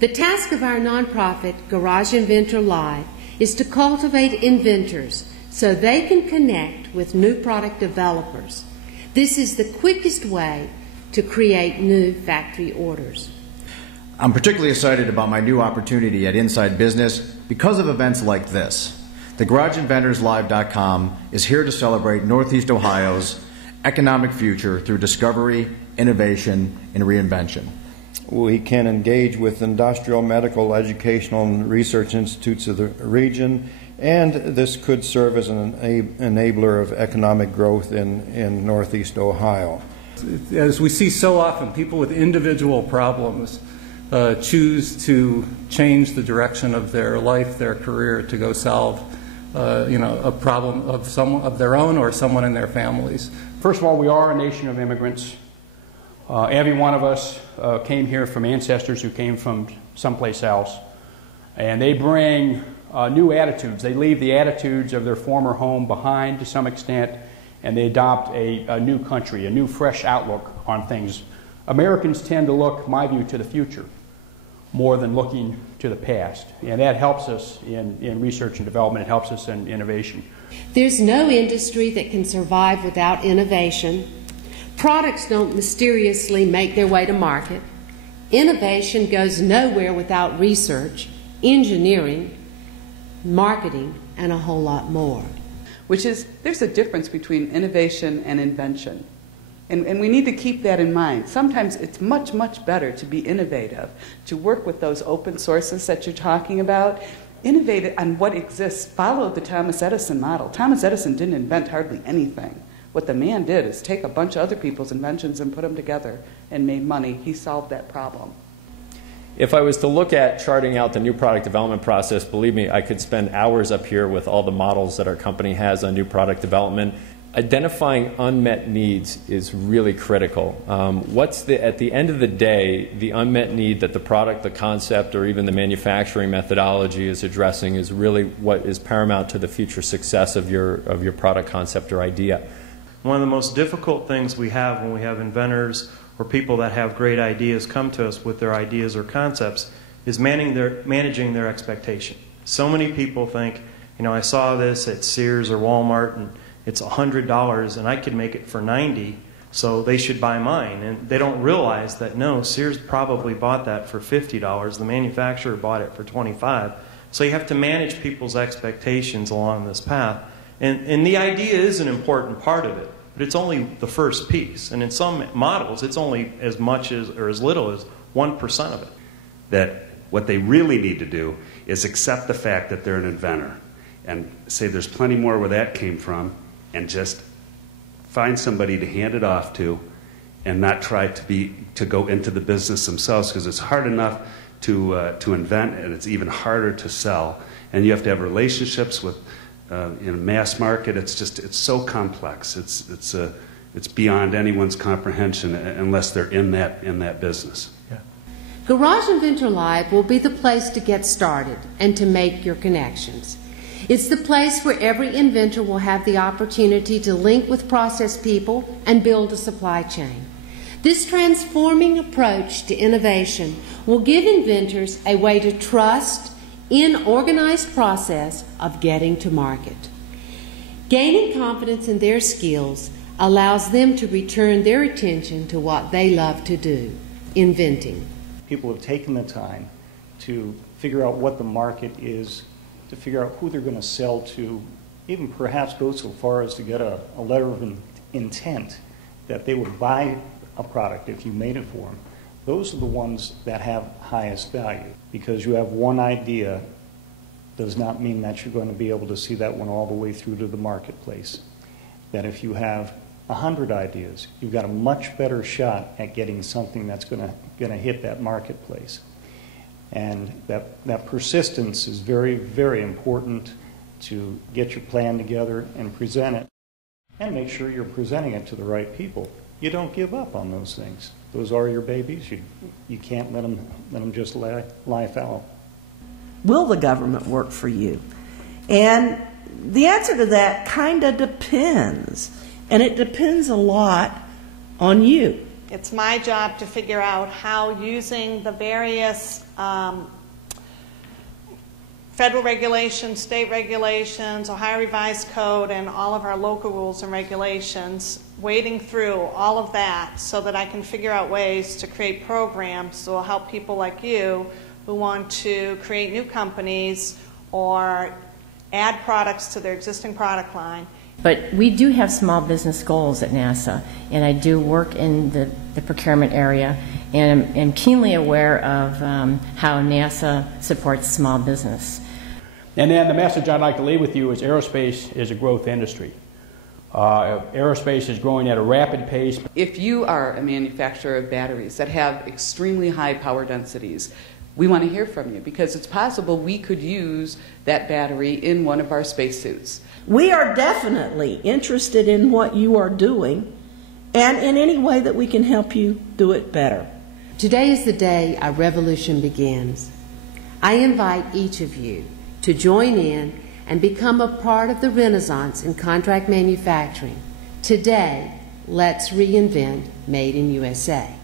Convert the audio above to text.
The task of our nonprofit, Garage Inventor Live, is to cultivate inventors so they can connect with new product developers. This is the quickest way to create new factory orders. I'm particularly excited about my new opportunity at Inside Business because of events like this. The GarageInventorsLive.com is here to celebrate Northeast Ohio's economic future through discovery, innovation, and reinvention. We can engage with industrial, medical, educational, and research institutes of the region, and this could serve as an enabler of economic growth in Northeast Ohio. As we see so often, people with individual problems choose to change the direction of their life, their career, to go solve a problem of their own or someone in their families. First of all, we are a nation of immigrants. Every one of us came here from ancestors who came from someplace else, and they bring new attitudes. They leave the attitudes of their former home behind to some extent, and they adopt a new country, a new fresh outlook on things. Americans tend to look, in my view, to the future more than looking to the past, and that helps us in research and development. It helps us in innovation. There's no industry that can survive without innovation. Products don't mysteriously make their way to market. Innovation goes nowhere without research, engineering, marketing, and a whole lot more. Which is, there's a difference between innovation and invention. And we need to keep that in mind. Sometimes it's much, much better to be innovative, to work with those open sources that you're talking about, innovate on what exists, follow the Thomas Edison model. Thomas Edison didn't invent hardly anything. What the man did is take a bunch of other people's inventions and put them together and made money. He solved that problem. If I was to look at charting out the new product development process, believe me, I could spend hours up here with all the models that our company has on new product development. Identifying unmet needs is really critical. At the end of the day, the unmet need that the product, the concept, or even the manufacturing methodology is addressing is really what is paramount to the future success of your product concept or idea. One of the most difficult things we have when we have inventors or people that have great ideas come to us with their ideas or concepts is managing their expectation. So many people think, I saw this at Sears or Walmart and it's $100 and I could make it for $90, so they should buy mine. And they don't realize that no, Sears probably bought that for $50. The manufacturer bought it for $25. So you have to manage people's expectations along this path. And the idea is an important part of it, but it's only the first piece. And in some models, it's only as much as or as little as 1% of it. That what they really need to do is accept the fact that they're an inventor and say there's plenty more where that came from, and just find somebody to hand it off to and not try to go into the business themselves, because it's hard enough to invent, and it's even harder to sell. And you have to have relationships with in a mass market. It's so complex. It's beyond anyone's comprehension unless they're in that business. Yeah. Garage Inventor Live will be the place to get started and to make your connections. It's the place where every inventor will have the opportunity to link with process people and build a supply chain. This transforming approach to innovation will give inventors a way to trust in organized process of getting to market. Gaining confidence in their skills allows them to return their attention to what they love to do, inventing. People have taken the time to figure out what the market is, to figure out who they're going to sell to, even perhaps go so far as to get a letter of intent that they would buy a product if you made it for them. Those are the ones that have highest value. Because you have one idea does not mean that you're going to be able to see that one all the way through to the marketplace. That if you have 100 ideas, you've got a much better shot at getting something that's going to hit that marketplace. And that persistence is very, very important to get your plan together and present it, and make sure you're presenting it to the right people. You don't give up on those things. Those are your babies. You can't let them just lie fallow. Will the government work for you? And the answer to that kind of depends. And it depends a lot on you. It's my job to figure out how using the various federal regulations, state regulations, Ohio Revised Code, and all of our local rules and regulations, wading through all of that so that I can figure out ways to create programs that will help people like you who want to create new companies or add products to their existing product line. But we do have small business goals at NASA, and I do work in the procurement area, and am keenly aware of how NASA supports small business. And then the message I'd like to leave with you is aerospace is a growth industry. Aerospace is growing at a rapid pace. If you are a manufacturer of batteries that have extremely high power densities, we want to hear from you because it's possible we could use that battery in one of our spacesuits. We are definitely interested in what you are doing and in any way that we can help you do it better. Today is the day our revolution begins. I invite each of you to join in and become a part of the renaissance in contract manufacturing. Today, let's reinvent Made in USA.